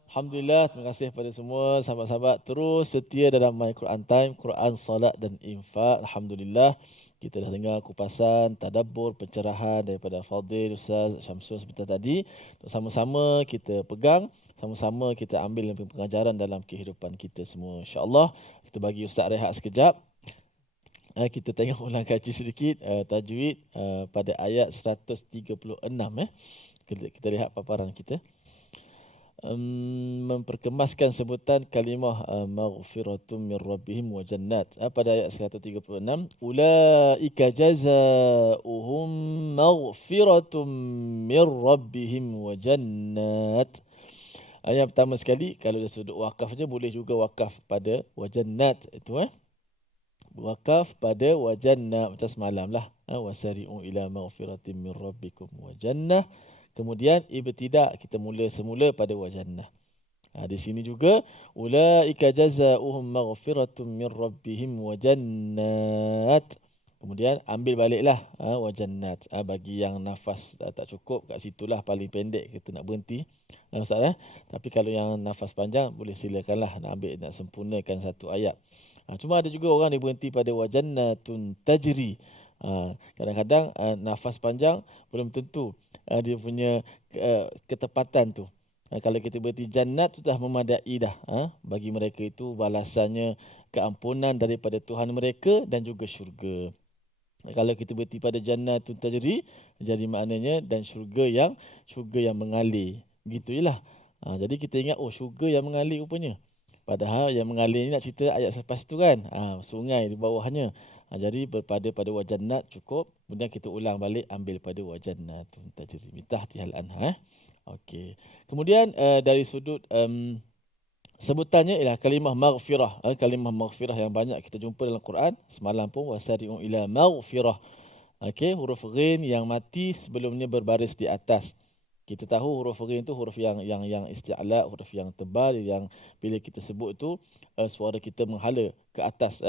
Alhamdulillah, terima kasih kepada semua sahabat-sahabat terus setia dalam My Quran Time, Quran, Salat dan Infak. Alhamdulillah, kita dah dengar kupasan, tadabbur, pencerahan daripada Fadil Ustaz Syamsul sebentar tadi. Sama-sama kita pegang, sama-sama kita ambil pengajaran dalam kehidupan kita semua. InsyaAllah, kita bagi Ustaz rehat sekejap. Kita tengok ulang kaji sedikit tajwid pada ayat 136. Kita lihat paparan kita. Memperkemaskan sebutan kalimah maghfiratum min rabbihim wa jannat. Pada ayat 136, ulaika jazaohum maghfiratum min rabbihim wa jannat. Yang pertama sekali, kalau dari sudut wakafnya boleh juga wakaf pada wa jannat itu wakaf pada wa jannah macam semalam lah. Wasari'u ila maghfiratim min rabbikum wa jannah. Kemudian ibtidak, kita mula semula pada wa jannah. Di sini juga ulaika jazaohum maghfiratum min rabbihim wa jannat. Kemudian ambil baliklah wa jannat. Bagi yang nafas tak cukup, kat situlah paling pendek kita nak berhenti. Ustaz, tapi kalau yang nafas panjang boleh silakanlah nak ambil, nak sempurnakan satu ayat. Cuma ada juga orang dia berhenti pada wa jannatun tajri. Kadang-kadang nafas panjang belum tentu dia punya ketepatan tu. Kalau kita berhenti jannat tu dah memadai dah. Bagi mereka itu balasannya keampunan daripada Tuhan mereka dan juga syurga. Kalau kita berhenti pada jannatun tajri, jadi maknanya dan syurga yang mengalir. Begitulah. Jadi kita ingat syurga yang mengalir rupanya. Padahal yang mengalir ni nak cerita ayat selepas tu kan. Sungai di bawahnya. Jadi berpada pada wa jannat cukup. Kemudian kita ulang balik ambil pada wa jannatun tajri min tahtiha al-anhar. Okey. Kemudian dari sudut sebutannya ialah kalimah maghfirah. Kalimah maghfirah yang banyak kita jumpa dalam Quran. Semalam pun wasari'u ila maghfirah. Okey, huruf ghin yang mati sebelumnya berbaris di atas. Kita tahu huruf ghin itu huruf yang isti'la, huruf yang tebal, yang bila kita sebut itu suara kita menghala ke atas.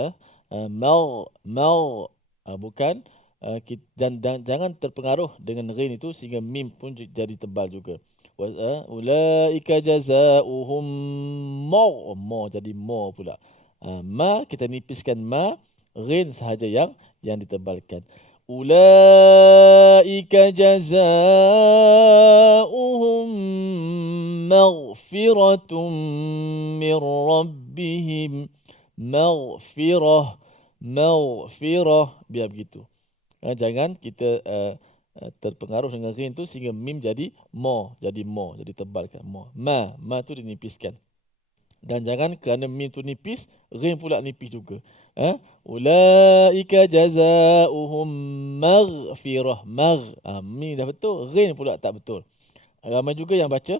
Bukan dan jangan terpengaruh dengan ghin itu sehingga mim pun jadi tebal juga. Ulaika jazaohum ma jadi ma pula. Ma kita nipiskan ma, ghin sahaja yang ditebalkan. Ulaika jazaohum maghfiratum min rabbihim. Maghfirah, biar begitu. Jangan kita terpengaruh dengan ghin tu sehingga mim jadi mo, jadi tebalkan mo. Ma tu dinipiskan. Dan jangan kerana mim tu nipis, ghin pula nipis juga. Ulaika jazaohum maghfirah. Mim dah betul, ghin pula tak betul. Ramai juga yang baca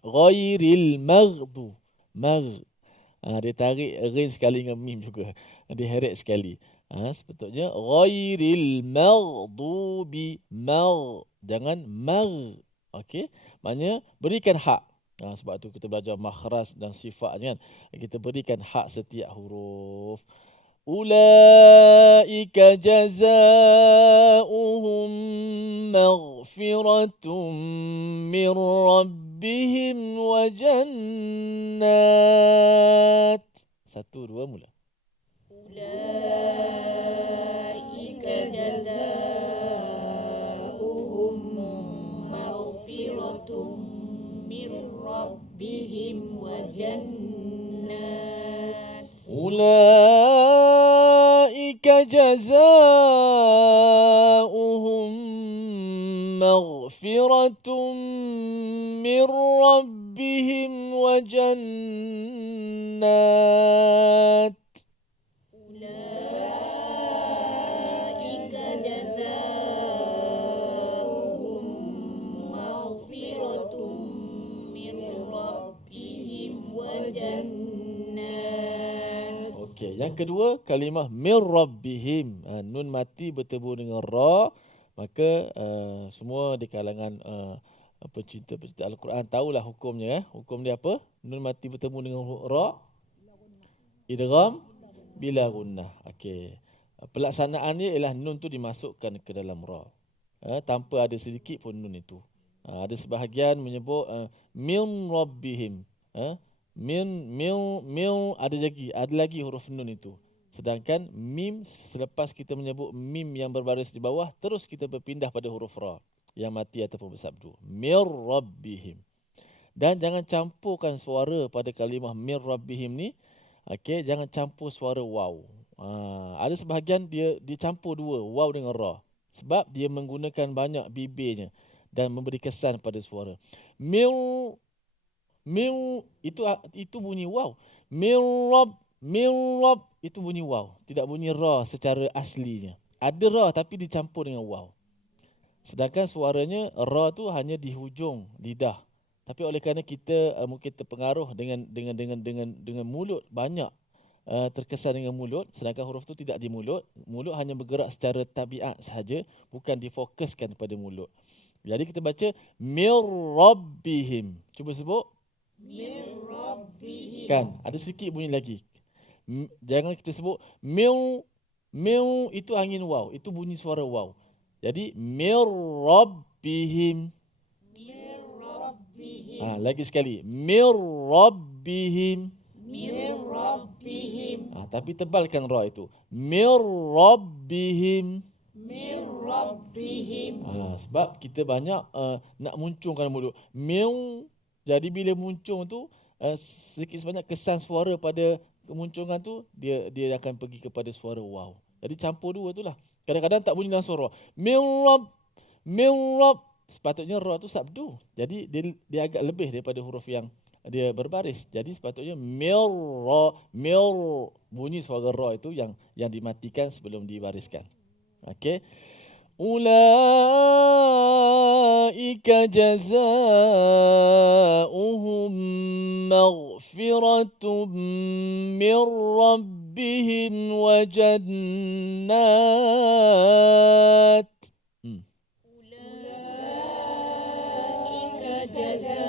ghairil maghdu. Dia tarik ghin sekali dengan mim juga. Dia heret sekali. Sepatutnya ghairil maghdubi. Jangan okey, maknanya berikan hak. Sebab tu kita belajar makhraj dan sifat kan. Kita berikan hak setiap huruf. Ulaika jazaohum maghfiratum min rabbihim wa jannat. 1, 2 mula. Ulaika jazaohum maghfiratum min rabbihim wa jannat. Ulaika jazaohum maghfiratum min rabbihim wa jannat. Okey, yang kedua kalimah mir rabbihim. Nun mati bertemu dengan ra, maka semua di kalangan pencinta-pencinta Al-Quran tahulah hukumnya. Hukum dia apa? Nun mati bertemu dengan ra, idgham bila gunnah. Okey. Pelaksanaannya ialah nun tu dimasukkan ke dalam ra. Tanpa ada sedikit pun nun itu. Ada sebahagian menyebut min rabbihim. Mil ada lagi huruf nun itu. Sedangkan mim, selepas kita menyebut mim yang berbaris di bawah, terus kita berpindah pada huruf ra yang mati ataupun bersabdu. Mir rabbihim. Dan jangan campurkan suara pada kalimah mir rabbihim ni. Okey, jangan campur suara waw. Ada sebahagian dia campur dua, waw dengan ra. Sebab dia menggunakan banyak bibirnya dan memberi kesan pada suara. Mil itu bunyi waw. Mil rab itu bunyi waw, tidak bunyi ra secara aslinya. Ada ra tapi dicampur dengan waw. Sedangkan suaranya ra tu hanya di hujung lidah. Tapi oleh kerana kita mungkin terpengaruh dengan mulut, banyak terkesan dengan mulut, sedangkan huruf tu tidak di mulut. Mulut hanya bergerak secara tabiat sahaja, bukan difokuskan pada mulut. Jadi kita baca mir rabbihim. Cuba sebut. Kan, ada sedikit bunyi lagi. Jangan kita sebut mil itu angin waw, itu bunyi suara waw. Jadi mir rabbihim. Lagi sekali mir rabbihim. Tapi tebalkan ra itu. Mir rabbihim. Sebab kita banyak nak muncungkan mulut. Jadi bila muncung tu sedikit sebanyak kesan suara pada kemunculan tu dia akan pergi kepada suara waw. Jadi campur dua tu lah. Kadang-kadang tak bunyi langsung ra. Mir rab. Sepatutnya ra tu sabdu. Jadi dia agak lebih daripada huruf yang dia berbaris. Jadi sepatutnya mir bunyi suara ra itu yang dimatikan sebelum dibariskan. Okey. Ulaika jazaohum maghfiratun min rabbihim wa jannat. Ulaika jazaohum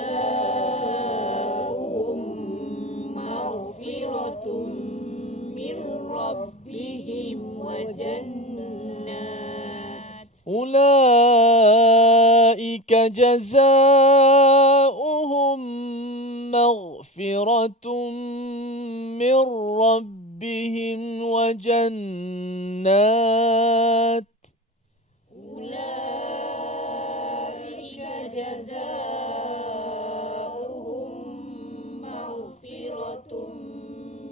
maghfiratun min rabbihim wa jannat. أولئك جزاؤهم مغفرة من ربهم وجنات. أولئك جزاؤهم مغفرة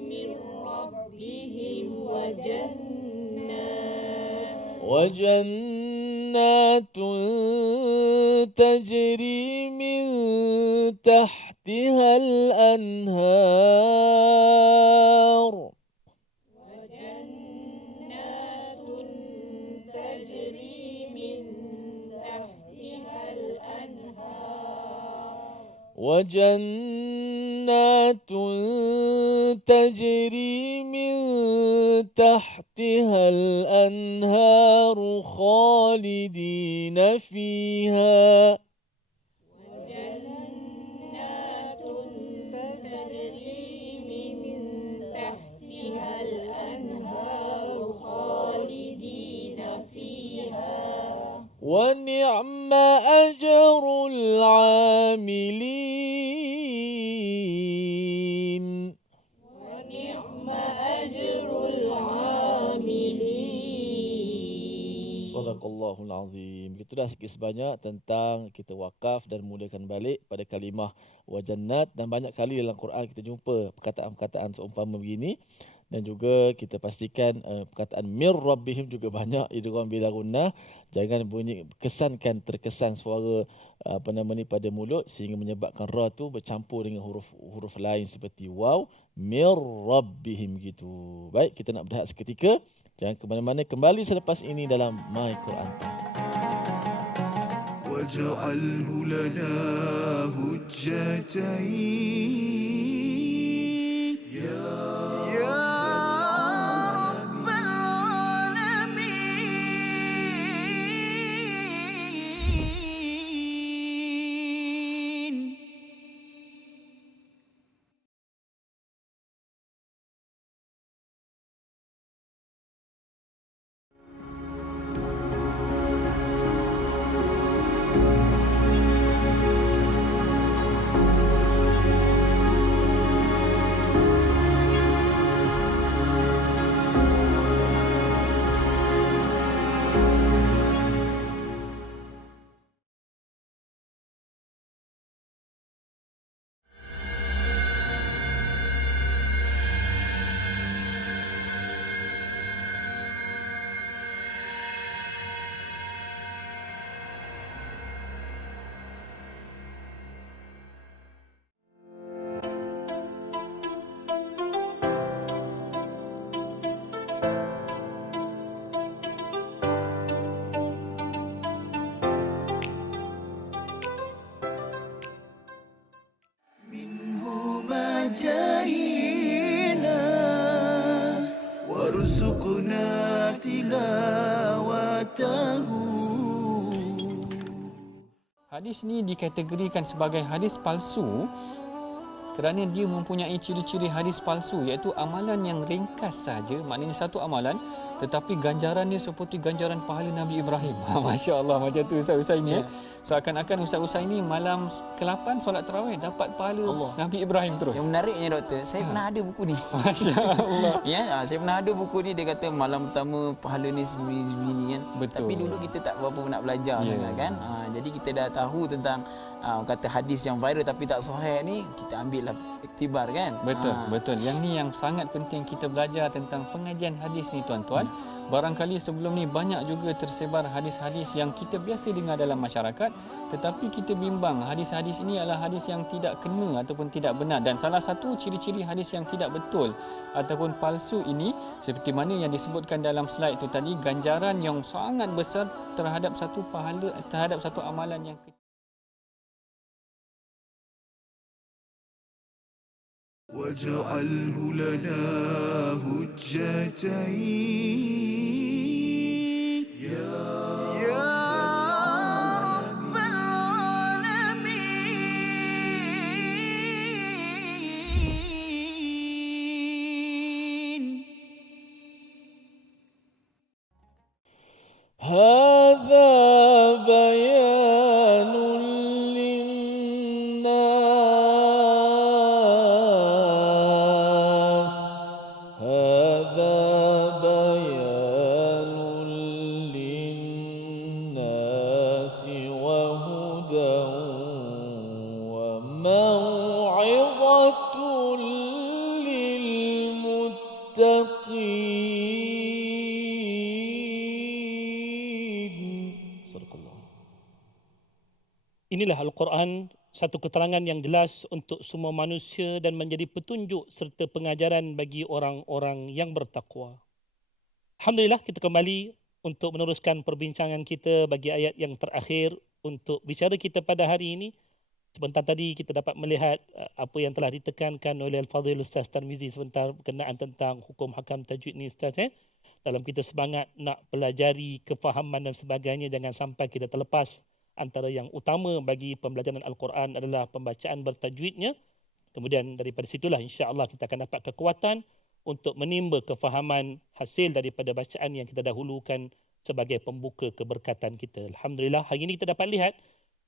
من ربهم وجنات تجري من تحتها الأنهار. وجنات تجري من تحتها الأنهار. وجنات تجري من تحتها الأنهار خالدين فيها. وجنات تجري من تحتها الأنهار خالدين فيها. ونعم أجر العاملين. ونعم أجر العاملين. Sadaqallahul azim. Itulah sikit sebanyak tentang kita wakaf dan mulakan balik pada kalimah wajannat, dan banyak kali dalam Quran kita jumpa perkataan-perkataan seumpama begini, dan juga kita pastikan perkataan mir rabbihim juga banyak idgham bila gunnah. Jangan kesankan terkesan suara pada mulut sehingga menyebabkan ra tu bercampur dengan huruf lain seperti waw, mir rabbihim gitu. Baik, kita nak berehat seketika. Jangan ke mana-mana, kembali selepas ini dalam My Quran Time. واجعله لنا حجتين يا جاهينا وارزقنا تلاوته. Hadis ni dikategorikan sebagai hadis palsu kerana dia mempunyai ciri-ciri hadis palsu, iaitu amalan yang ringkas saja, maknanya satu amalan tetapi ganjaran dia seperti ganjaran pahala Nabi Ibrahim. Masya Allah, macam tu Ustaz ini. Seakan-akan Ustaz ini malam ke-8 solat tarawih dapat pahala Allah. Nabi Ibrahim terus. Yang menariknya doktor, saya pernah ada buku ni. Masya Allah. Saya pernah ada buku ni, dia kata malam pertama pahala ni segini kan. Betul. Tapi dulu kita tak berapa nak belajar sangat kan. Jadi kita dah tahu tentang kata hadis yang viral tapi tak sahih ni, kita ambil lah iktibar kan. Betul. Yang ni yang sangat penting kita belajar tentang pengajian hadis ni tuan-tuan. Barangkali sebelum ni banyak juga tersebar hadis-hadis yang kita biasa dengar dalam masyarakat, tetapi kita bimbang hadis-hadis ini adalah hadis yang tidak kena ataupun tidak benar. Dan salah satu ciri-ciri hadis yang tidak betul ataupun palsu ini, seperti mana yang disebutkan dalam slide itu tadi, ganjaran yang sangat besar terhadap satu pahala, terhadap satu amalan yang kecil. واجعله لنا هجتين يا رب العالمين. هذا بيان للناس، هذا بيان للناس وهدى وموعظة للمتقين. صدق الله. Inilah Al-Quran, satu keterangan yang jelas untuk semua manusia dan menjadi petunjuk serta pengajaran bagi orang-orang yang bertakwa. Alhamdulillah, kita kembali untuk meneruskan perbincangan kita bagi ayat yang terakhir untuk bicara kita pada hari ini. Sebentar tadi kita dapat melihat apa yang telah ditekankan oleh Al-Fadhil Ustaz Tarmizi sebentar berkenaan tentang hukum hakam tajwid ni Ustaz. Dalam kita semangat nak pelajari kefahaman dan sebagainya, jangan sampai kita terlepas antara yang utama bagi pembelajaran Al-Quran adalah pembacaan bertajwidnya. Kemudian daripada situlah insya-Allah kita akan dapat kekuatan untuk menimba kefahaman hasil daripada bacaan yang kita dahulukan sebagai pembuka keberkatan kita. Alhamdulillah, hari ini kita dapat lihat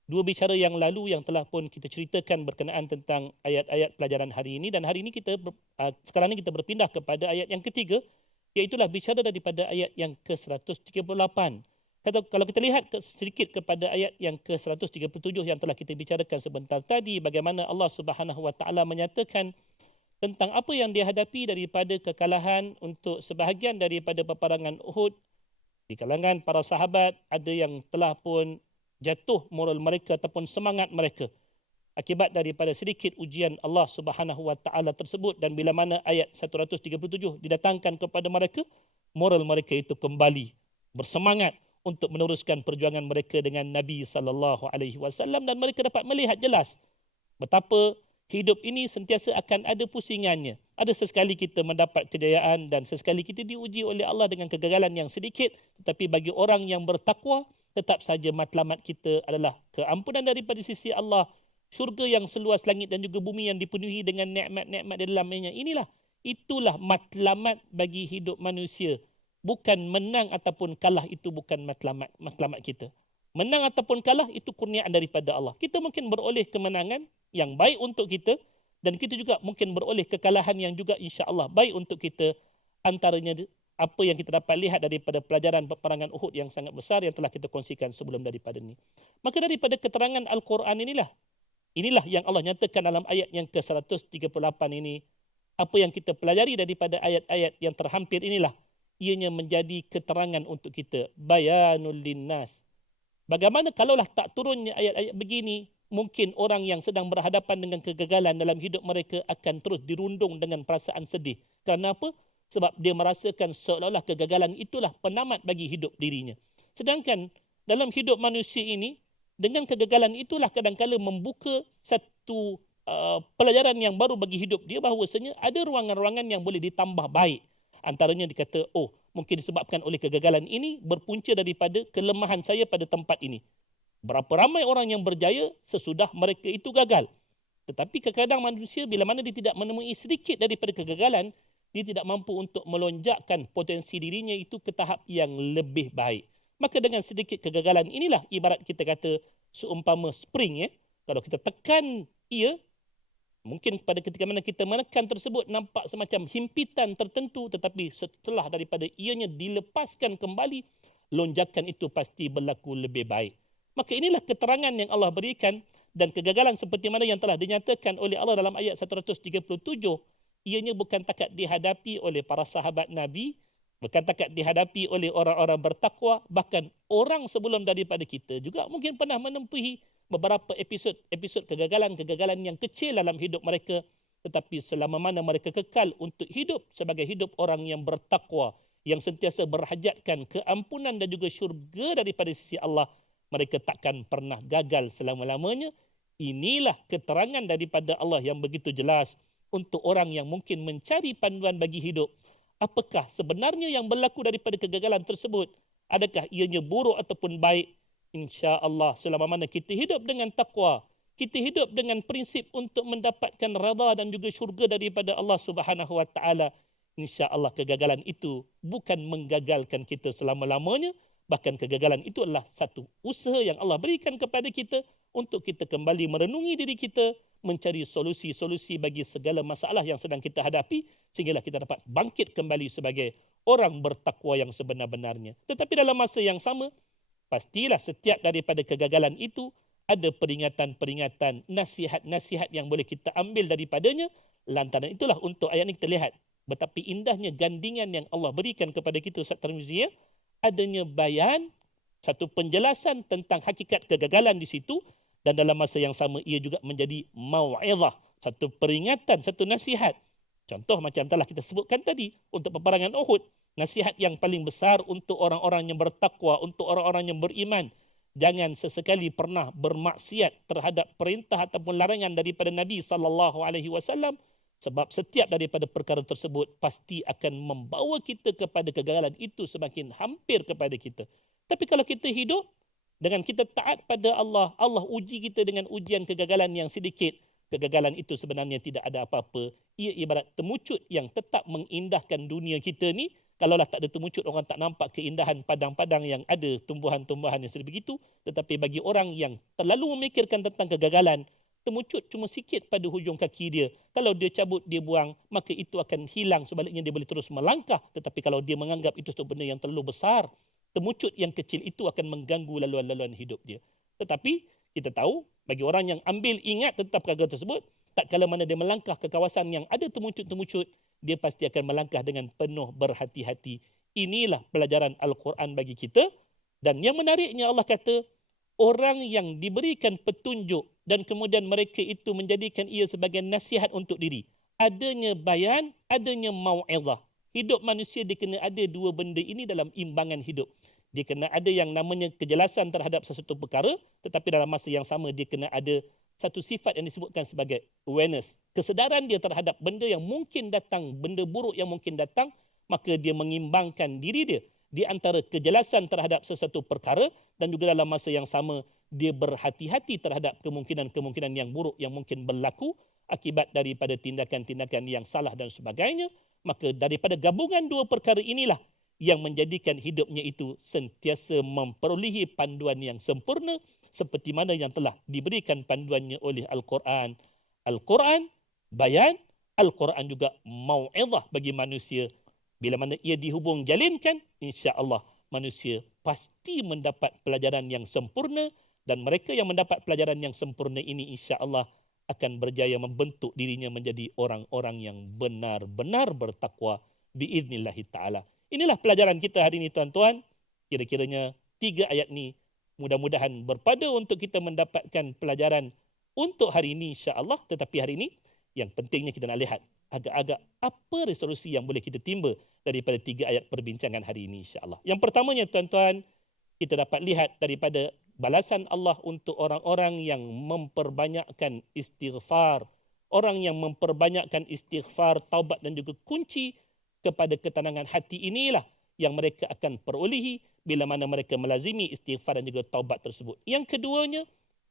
dua bicara yang lalu yang telah pun kita ceritakan berkenaan tentang ayat-ayat pelajaran hari ini, dan hari ini sekarang ini kita berpindah kepada ayat yang ketiga, iaitulah bicara daripada ayat yang ke-138. Kalau kita lihat sedikit kepada ayat yang ke-137 yang telah kita bicarakan sebentar tadi, bagaimana Allah Subhanahu Wa Taala menyatakan tentang apa yang dihadapi daripada kekalahan untuk sebahagian daripada peperangan Uhud. Di kalangan para sahabat ada yang telah pun jatuh moral mereka ataupun semangat mereka akibat daripada sedikit ujian Allah Subhanahu Wa Taala tersebut, dan bila mana ayat 137 didatangkan kepada mereka, moral mereka itu kembali bersemangat untuk meneruskan perjuangan mereka dengan Nabi sallallahu alaihi wasallam, dan mereka dapat melihat jelas betapa hidup ini sentiasa akan ada pusingannya. Ada sesekali kita mendapat kejayaan dan sesekali kita diuji oleh Allah dengan kegagalan yang sedikit, tetapi bagi orang yang bertakwa tetap saja matlamat kita adalah keampunan daripada sisi Allah, syurga yang seluas langit dan juga bumi yang dipenuhi dengan nikmat-nikmat di dalamnya. Itulah matlamat bagi hidup manusia. Bukan menang ataupun kalah, itu bukan matlamat kita. Menang ataupun kalah itu kurniaan daripada Allah. Kita mungkin beroleh kemenangan yang baik untuk kita, dan kita juga mungkin beroleh kekalahan yang juga insya-Allah baik untuk kita. Antaranya apa yang kita dapat lihat daripada pelajaran peperangan Uhud yang sangat besar yang telah kita kongsikan sebelum daripada ini. Maka daripada keterangan Al-Quran inilah yang Allah nyatakan dalam ayat yang ke-138 ini. Apa yang kita pelajari daripada ayat-ayat yang terhampir inilah ianya menjadi keterangan untuk kita, bayanul linnas. Bagaimana kalaulah tak turunnya ayat-ayat begini, mungkin orang yang sedang berhadapan dengan kegagalan dalam hidup mereka akan terus dirundung dengan perasaan sedih. Kerana apa? Sebab dia merasakan seolah-olah kegagalan itulah penamat bagi hidup dirinya. Sedangkan dalam hidup manusia ini, dengan kegagalan itulah kadang-kala membuka satu pelajaran yang baru bagi hidup dia, bahawasanya ada ruangan-ruangan yang boleh ditambah baik. Antaranya dikata, mungkin disebabkan oleh kegagalan ini berpunca daripada kelemahan saya pada tempat ini. Berapa ramai orang yang berjaya sesudah mereka itu gagal. Tetapi kadang-kadang manusia bila mana dia tidak menemui sedikit daripada kegagalan, dia tidak mampu untuk melonjakkan potensi dirinya itu ke tahap yang lebih baik. Maka dengan sedikit kegagalan inilah ibarat kita kata seumpama spring, kalau kita tekan ia, mungkin pada ketika mana kita menekan tersebut nampak semacam himpitan tertentu, tetapi setelah daripada ianya dilepaskan kembali, lonjakan itu pasti berlaku lebih baik. Maka inilah keterangan yang Allah berikan, dan kegagalan seperti mana yang telah dinyatakan oleh Allah dalam ayat 137, ianya bukan takat dihadapi oleh para sahabat Nabi, bukan takat dihadapi oleh orang-orang bertakwa, bahkan orang sebelum daripada kita juga mungkin pernah menempuhi beberapa episod kegagalan yang kecil dalam hidup mereka, tetapi selama mana mereka kekal untuk hidup sebagai hidup orang yang bertakwa, yang sentiasa berhajatkan keampunan dan juga syurga daripada sisi Allah, mereka takkan pernah gagal selama-lamanya. Inilah keterangan daripada Allah yang begitu jelas untuk orang yang mungkin mencari panduan bagi hidup. Apakah sebenarnya yang berlaku daripada kegagalan tersebut? Adakah ianya buruk ataupun baik? InsyaAllah selama mana kita hidup dengan takwa, kita hidup dengan prinsip untuk mendapatkan redha dan juga syurga daripada Allah Subhanahu Wa Taala, InsyaAllah kegagalan itu bukan menggagalkan kita selama-lamanya. Bahkan kegagalan itu adalah satu usaha yang Allah berikan kepada kita untuk kita kembali merenungi diri kita, mencari solusi-solusi bagi segala masalah yang sedang kita hadapi, sehinggalah kita dapat bangkit kembali sebagai orang bertakwa yang sebenar-benarnya. Tetapi dalam masa yang sama, pastilah setiap daripada kegagalan itu ada peringatan-peringatan, nasihat-nasihat yang boleh kita ambil daripadanya. Lantaran itulah untuk ayat ini kita lihat betapa indahnya gandingan yang Allah berikan kepada kita, Ustaz Tarmizi, adanya bayan, satu penjelasan tentang hakikat kegagalan di situ, dan dalam masa yang sama ia juga menjadi mau'izah, satu peringatan, satu nasihat. Contoh macam telah kita sebutkan tadi untuk peperangan Uhud, nasihat yang paling besar untuk orang-orang yang bertakwa, untuk orang-orang yang beriman. Jangan sesekali pernah bermaksiat terhadap perintah ataupun larangan daripada Nabi SAW, sebab setiap daripada perkara tersebut pasti akan membawa kita kepada kegagalan itu semakin hampir kepada kita. Tapi kalau kita hidup dengan kita taat pada Allah, Allah uji kita dengan ujian kegagalan yang sedikit. Kegagalan itu sebenarnya tidak ada apa-apa. Ia ibarat temucut yang tetap mengindahkan dunia kita ni. Kalaulah tak ada temucut, orang tak nampak keindahan padang-padang yang ada tumbuhan-tumbuhan yang sebegitu. Tetapi bagi orang yang terlalu memikirkan tentang kegagalan, temucut cuma sikit pada hujung kaki dia. Kalau dia cabut, dia buang, maka itu akan hilang. Sebaliknya dia boleh terus melangkah. Tetapi kalau dia menganggap itu satu benda yang terlalu besar, temucut yang kecil itu akan mengganggu laluan-laluan hidup dia. Tetapi kita tahu, bagi orang yang ambil ingat tentang perkara tersebut, tak kala mana dia melangkah ke kawasan yang ada temucut-temucut, dia pasti akan melangkah dengan penuh berhati-hati. Inilah pelajaran Al-Quran bagi kita. Dan yang menariknya Allah kata, orang yang diberikan petunjuk dan kemudian mereka itu menjadikan ia sebagai nasihat untuk diri. Adanya bayan, adanya mau'izah. Hidup manusia dia kena ada dua benda ini dalam imbangan hidup. Dia kena ada yang namanya kejelasan terhadap sesuatu perkara, tetapi dalam masa yang sama dia kena ada satu sifat yang disebutkan sebagai awareness. Kesedaran dia terhadap benda yang mungkin datang, benda buruk yang mungkin datang, maka dia mengimbangkan diri dia di antara kejelasan terhadap sesuatu perkara dan juga dalam masa yang sama dia berhati-hati terhadap kemungkinan-kemungkinan yang buruk yang mungkin berlaku akibat daripada tindakan-tindakan yang salah dan sebagainya. Maka daripada gabungan dua perkara inilah yang menjadikan hidupnya itu sentiasa memperolehi panduan yang sempurna seperti mana yang telah diberikan panduannya oleh Al-Quran. Al-Quran bayan, Al-Quran juga mau'izah bagi manusia. Bila mana ia dihubung jalinkan, insya-Allah manusia pasti mendapat pelajaran yang sempurna, dan mereka yang mendapat pelajaran yang sempurna ini insya-Allah akan berjaya membentuk dirinya menjadi orang-orang yang benar-benar bertakwa biiznillah taala. Inilah pelajaran kita hari ini tuan-tuan. Kira-kiranya 3 ayat ni mudah-mudahan berpada untuk kita mendapatkan pelajaran untuk hari ini insya-Allah. Tetapi hari ini yang pentingnya kita nak lihat agak-agak apa resolusi yang boleh kita timba daripada 3 ayat perbincangan hari ini insya-Allah. Yang pertamanya tuan-tuan, kita dapat lihat daripada balasan Allah untuk orang-orang yang memperbanyakkan istighfar, orang yang memperbanyakkan istighfar, taubat dan juga kunci kepada ketenangan hati inilah yang mereka akan perolehi bila mana mereka melazimi istighfar dan juga taubat tersebut. Yang keduanya,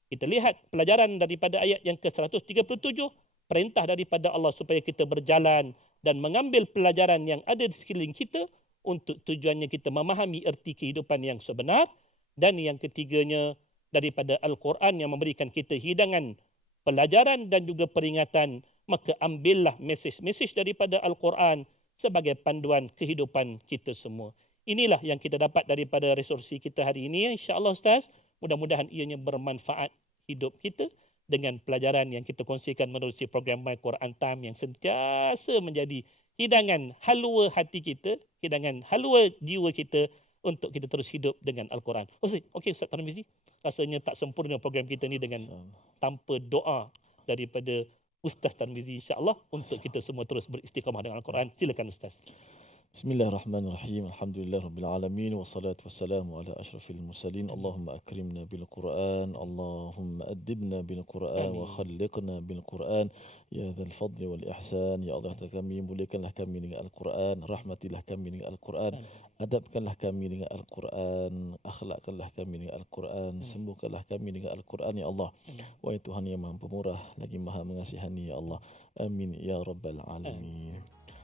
kita lihat pelajaran daripada ayat yang ke-137, perintah daripada Allah supaya kita berjalan dan mengambil pelajaran yang ada di sekeliling kita untuk tujuannya kita memahami erti kehidupan yang sebenar. Dan yang ketiganya, daripada Al-Quran yang memberikan kita hidangan pelajaran dan juga peringatan, maka ambillah mesej-mesej daripada Al-Quran sebagai panduan kehidupan kita semua. Inilah yang kita dapat daripada resolusi kita hari ini, insya-Allah Ustaz. Mudah-mudahan ianya bermanfaat hidup kita dengan pelajaran yang kita kongsikan menerusi program My Quran Time yang sentiasa menjadi hidangan halwa hati kita, hidangan halwa jiwa kita untuk kita terus hidup dengan Al-Quran. Okey Ustaz Tarmizi, rasanya tak sempurna program kita ni dengan tanpa doa daripada Ustaz Tarmizi, insya-Allah untuk kita semua terus beristiqamah dengan Al-Quran. Silakan Ustaz. Bismillahirrahmanirrahim. Alhamdulillahirabbil alamin wassalatu wassalamu ala asyrafil mursalin. Allahumma akrimna bil Quran, Allahumma adibna bil Quran wa khalliqna bil Quran ya dzal fadli wal ihsan. Ya Allah, kami muliakanlah kami dengan Al-Quran, rahmatilah kami dengan Al-Quran, adabkanlah kami dengan Al-Quran, akhlakkanlah kami dengan Al-Quran, sembuhkanlah kami dengan Al-Quran ya Allah. Wahai Tuhan yang Maha Pemurah lagi Maha Mengasihani ya Allah. Amin ya rabbal alamin.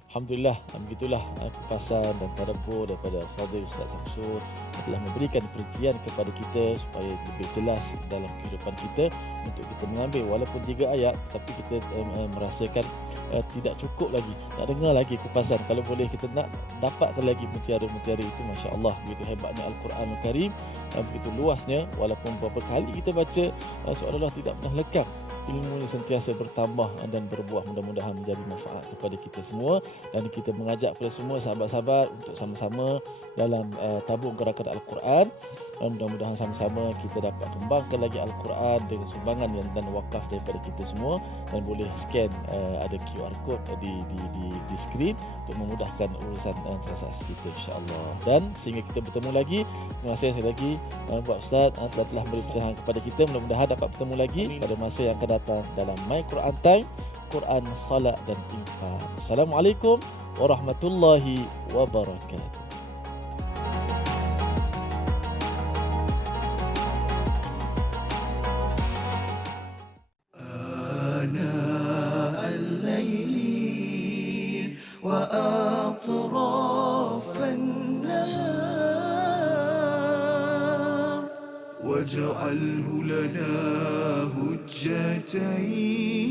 Alhamdulillah, begitulah kupasan dan tadabbur daripada Fadil Ustaz Samsul telah memberikan perincian kepada kita supaya lebih jelas dalam kehidupan kita untuk kita mengambil walaupun 3 ayat, tapi kita merasakan tidak cukup lagi, nak dengar lagi kupasan. Kalau boleh kita nak dapatkan lagi mutiara-mutiara itu, masya-Allah, begitu hebatnya Al-Quranul Karim, begitu luasnya, walaupun berapa kali kita baca seolah-olah tidak pernah lekang. Ilmu ini sentiasa bertambah dan berbuah, mudah-mudahan menjadi manfaat kepada kita semua. Dan kita mengajak kepada semua sahabat-sahabat untuk sama-sama dalam tabung gerakan Al-Quran. Dan mudah-mudahan sama-sama kita dapat kembangkan lagi Al-Quran dengan sumbangan dan wakaf daripada kita semua. Dan boleh scan ada QR code di skrin untuk memudahkan urusan transaksi kita, insya-Allah. Dan sehingga kita bertemu lagi, terima kasih sekali lagi Pak Ustaz telah beri pencerahan kepada kita. Mudah-mudahan dapat bertemu lagi pada masa yang akan datang dalam My Quran Time, Quran, Salat dan Infak. Assalamualaikum warahmatullahi wabarakatuh. آناء الليل وأطراف النهار واجعله لنا هجتين